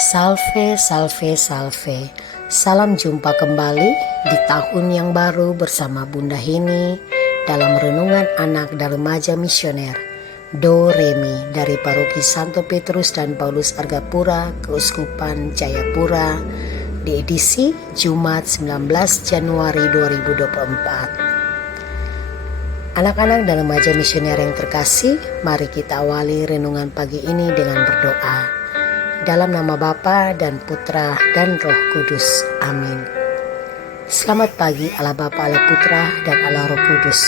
Salve, salve, salve. Salam jumpa kembali di tahun yang baru bersama Bunda Heni dalam renungan anak dan remaja misioner Do Remi dari Paroki Santo Petrus dan Paulus Argapura, Keuskupan Jayapura di edisi Jumat 19 Januari 2024. Anak-anak dan remaja misioner yang terkasih, mari kita awali renungan pagi ini dengan berdoa. Dalam nama Bapa dan Putra dan Roh Kudus. Amin. Selamat pagi Allah Bapa, Allah Putra dan Allah Roh Kudus.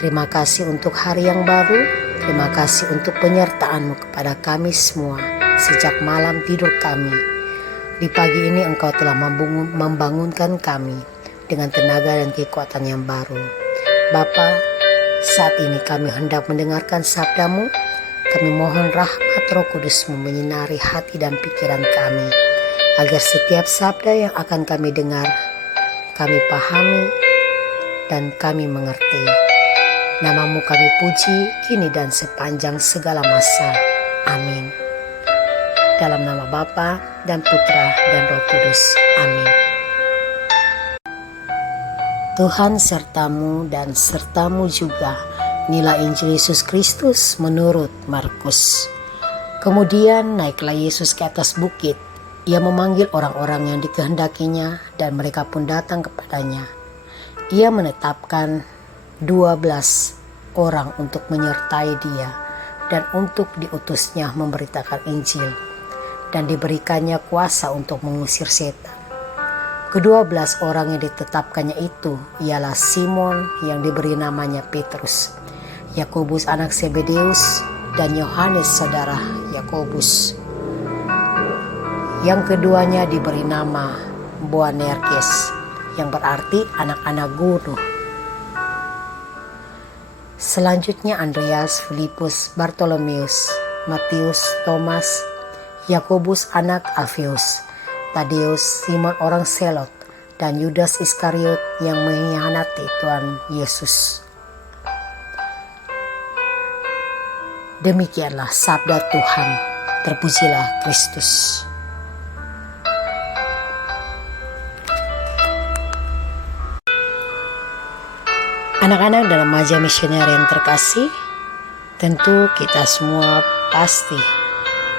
Terima kasih untuk hari yang baru. Terima kasih untuk penyertaan-Mu kepada kami semua sejak malam tidur kami. Di pagi ini Engkau telah membangunkan kami dengan tenaga dan kekuatan yang baru. Bapa, saat ini kami hendak mendengarkan sabda-Mu. Kami mohon rahmat Roh Kudus-Mu menyinari hati dan pikiran kami, agar setiap sabda yang akan kami dengar, kami pahami dan kami mengerti. Nama-Mu kami puji kini dan sepanjang segala masa. Amin. Dalam nama Bapa dan Putra dan Roh Kudus. Amin. Tuhan sertamu dan sertamu juga. Inilah Injil Yesus Kristus menurut Markus. Kemudian naiklah Yesus ke atas bukit. Ia memanggil orang-orang yang dikehendakinya dan mereka pun datang kepadanya. Ia menetapkan 12 orang untuk menyertai dia dan untuk diutusnya memberitakan Injil, dan diberikannya kuasa untuk mengusir setan. Ke-12 orang yang ditetapkannya itu ialah Simon yang diberi namanya Petrus, Yakobus anak Zebedeus, dan Yohanes saudara Yakobus. Yang keduanya diberi nama Boanerges, yang berarti anak-anak gunung. Selanjutnya Andreas, Filipus, Bartolomeus, Matius, Thomas, Yakobus anak Alfeus, Tadeus, Simon orang Selot, dan Yudas Iskariot yang mengkhianati Tuhan Yesus. Demikianlah sabda Tuhan. Terpujilah Kristus. Anak-anak dan remaja misioner yang terkasih, tentu kita semua pasti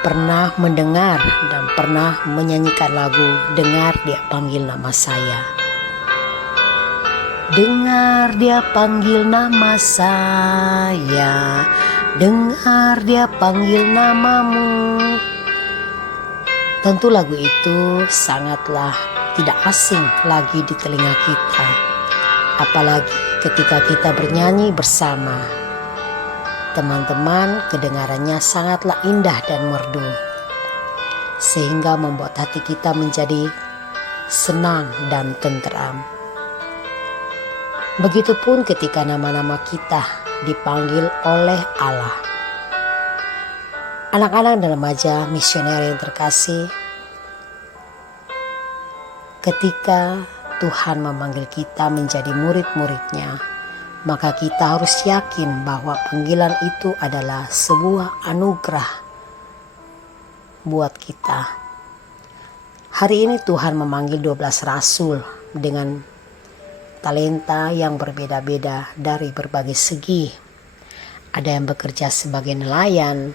pernah mendengar dan pernah menyanyikan lagu "Dengar Dia Panggil Nama Saya". Dengar Dia panggil nama saya, dengar Dia panggil namamu. Tentu lagu itu sangatlah tidak asing lagi di telinga kita, apalagi ketika kita bernyanyi bersama. Teman-teman, kedengarannya sangatlah indah dan merdu, sehingga membuat hati kita menjadi senang dan tenteram. Begitupun ketika nama-nama kita dipanggil oleh Allah. Anak-anak dan remaja misioner yang terkasih, ketika Tuhan memanggil kita menjadi murid-muridnya, maka kita harus yakin bahwa panggilan itu adalah sebuah anugerah buat kita. Hari ini Tuhan memanggil 12 rasul dengan talenta yang berbeda-beda dari berbagai segi. Ada yang bekerja sebagai nelayan,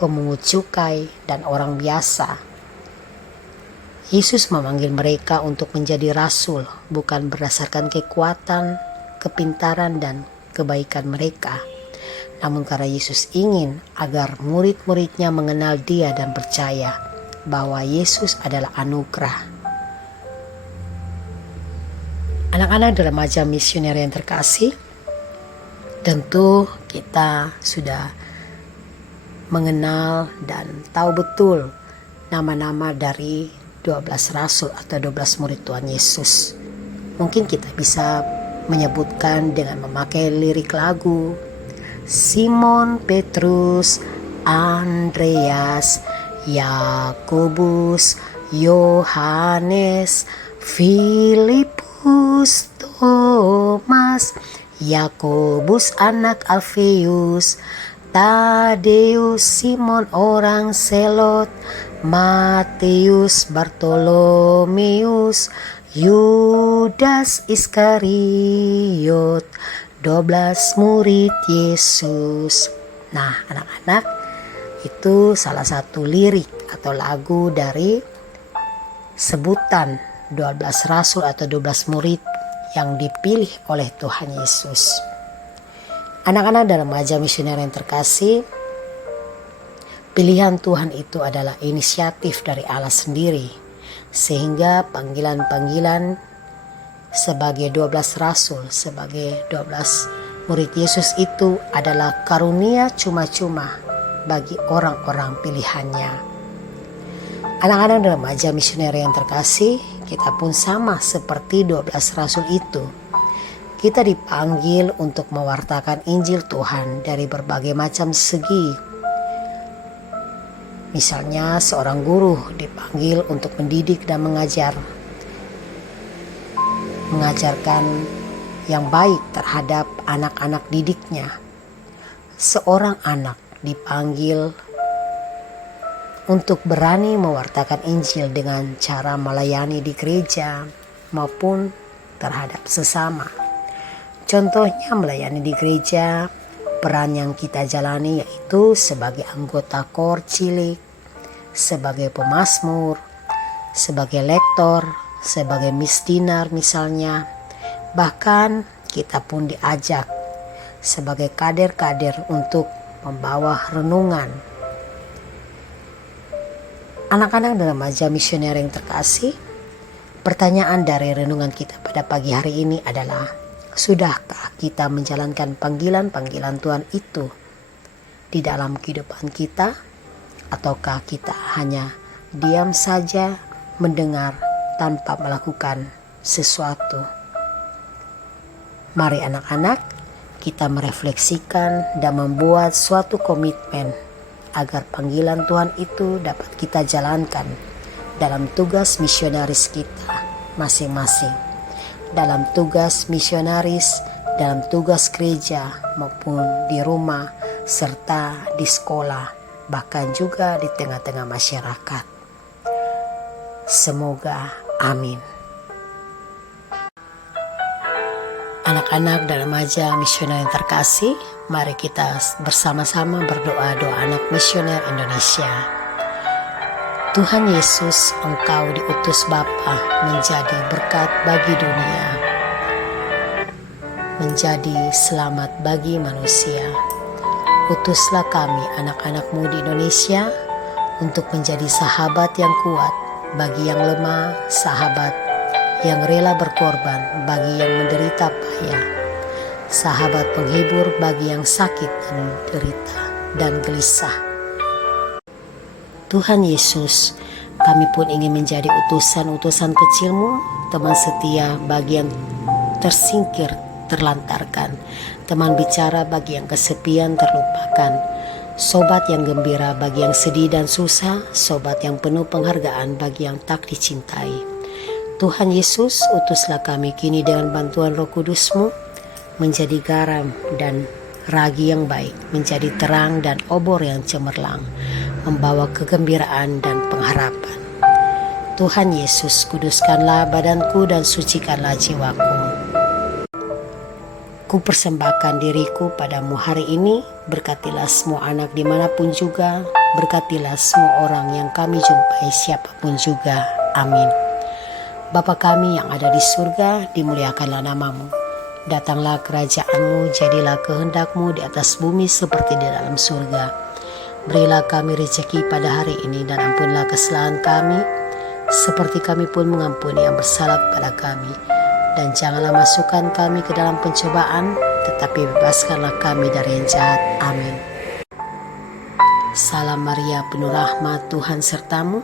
pemungut cukai, dan orang biasa. Yesus memanggil mereka untuk menjadi rasul, bukan berdasarkan kekuatan, kepintaran, dan kebaikan mereka, namun karena Yesus ingin agar murid-muridnya mengenal Dia dan percaya bahwa Yesus adalah anugerah. Anak-anak dan remaja misioner yang terkasih, tentu kita sudah mengenal dan tahu betul nama-nama dari 12 rasul atau 12 murid Tuhan Yesus. Mungkin kita bisa menyebutkan dengan memakai lirik lagu: Simon, Petrus, Andreas, Yakobus, Yohanes, Filipus, Thomas, Yakobus anak Alfeus, Tadeus, Simon orang Selot, Matius, Bartolomeus, Yudas Iskariot, 12 murid Yesus. Nah, anak-anak, itu salah satu lirik atau lagu dari sebutan 12 rasul atau 12 murid yang dipilih oleh Tuhan Yesus. Anak-anak dan remaja misioner yang terkasih, pilihan Tuhan itu adalah inisiatif dari Allah sendiri, sehingga panggilan-panggilan sebagai 12 rasul, sebagai 12 murid Yesus itu adalah karunia cuma-cuma bagi orang-orang pilihannya. Anak-anak dan remaja misioner yang terkasih, kita pun sama seperti 12 rasul itu. Kita dipanggil untuk mewartakan Injil Tuhan dari berbagai macam segi. Misalnya seorang guru dipanggil untuk mendidik dan mengajarkan yang baik terhadap anak-anak didiknya. Seorang anak dipanggil untuk berani mewartakan Injil dengan cara melayani di gereja maupun terhadap sesama. Contohnya melayani di gereja, peran yang kita jalani yaitu sebagai anggota KOR cilik, sebagai pemazmur, sebagai lektor, sebagai misdinar misalnya. Bahkan kita pun diajak sebagai kader-kader untuk membawa renungan. Anak-anak dan remaja misioner yang terkasih, pertanyaan dari renungan kita pada pagi hari ini adalah, sudahkah kita menjalankan panggilan-panggilan Tuhan itu di dalam kehidupan kita? Ataukah kita hanya diam saja mendengar tanpa melakukan sesuatu? Mari anak-anak, kita merefleksikan dan membuat suatu komitmen agar panggilan Tuhan itu dapat kita jalankan dalam tugas misionaris kita masing-masing. Dalam tugas misionaris, dalam tugas gereja maupun di rumah, serta di sekolah, bahkan juga di tengah-tengah masyarakat. Semoga amin. Anak-anak dan remaja misioner yang terkasih, mari kita bersama-sama berdoa doa anak misioner Indonesia. Tuhan Yesus, Engkau diutus Bapa menjadi berkat bagi dunia, menjadi selamat bagi manusia. Utuslah kami anak-anak-Mu di Indonesia untuk menjadi sahabat yang kuat bagi yang lemah, sahabat yang rela berkorban bagi yang menderita payah, sahabat penghibur bagi yang sakit dan derita dan gelisah. Tuhan Yesus, kami pun ingin menjadi utusan-utusan kecil-Mu, teman setia bagi yang tersingkir, terlantarkan, teman bicara bagi yang kesepian, terlupakan, sobat yang gembira bagi yang sedih dan susah, sobat yang penuh penghargaan bagi yang tak dicintai. Tuhan Yesus, utuslah kami kini dengan bantuan Roh Kudus-Mu menjadi garam dan ragi yang baik, menjadi terang dan obor yang cemerlang, membawa kegembiraan dan pengharapan. Tuhan Yesus, kuduskanlah badanku dan sucikanlah jiwaku. Ku persembahkan diriku padamu hari ini, berkatilah semua anak dimanapun juga, berkatilah semua orang yang kami jumpai siapapun juga. Amin. Bapa kami yang ada di surga, dimuliakanlah namamu. Datanglah kerajaan-Mu, jadilah kehendak-Mu di atas bumi seperti di dalam surga. Berilah kami rezeki pada hari ini dan ampunlah kesalahan kami, seperti kami pun mengampuni yang bersalah kepada kami. Dan janganlah masukkan kami ke dalam pencobaan, tetapi bebaskanlah kami dari yang jahat. Amin. Salam Maria, penuh rahmat, Tuhan sertamu.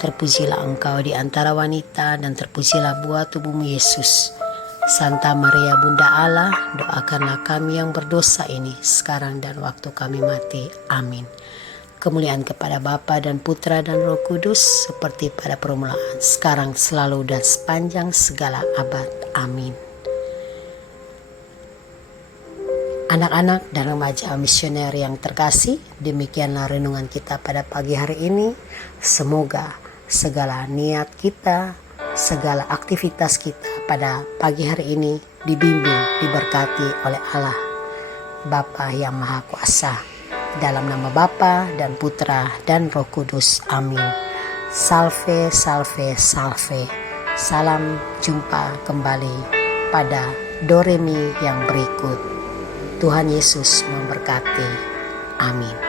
Terpujilah engkau di antara wanita, dan terpujilah buah tubuhmu Yesus. Santa Maria Bunda Allah, doakanlah kami yang berdosa ini, sekarang dan waktu kami mati. Amin. Kemuliaan kepada Bapa dan Putra dan Roh Kudus, seperti pada permulaan, sekarang, selalu, dan sepanjang segala abad. Amin. Anak-anak dan remaja misioner yang terkasih, demikianlah renungan kita pada pagi hari ini. Semoga segala niat kita, segala aktivitas kita pada pagi hari ini dibimbing, diberkati oleh Allah, Bapa yang Maha Kuasa. Dalam nama Bapa dan Putra dan Roh Kudus. Amin. Salve, salve, salve. Salam jumpa kembali pada Doremi yang berikut. Tuhan Yesus memberkati. Amin.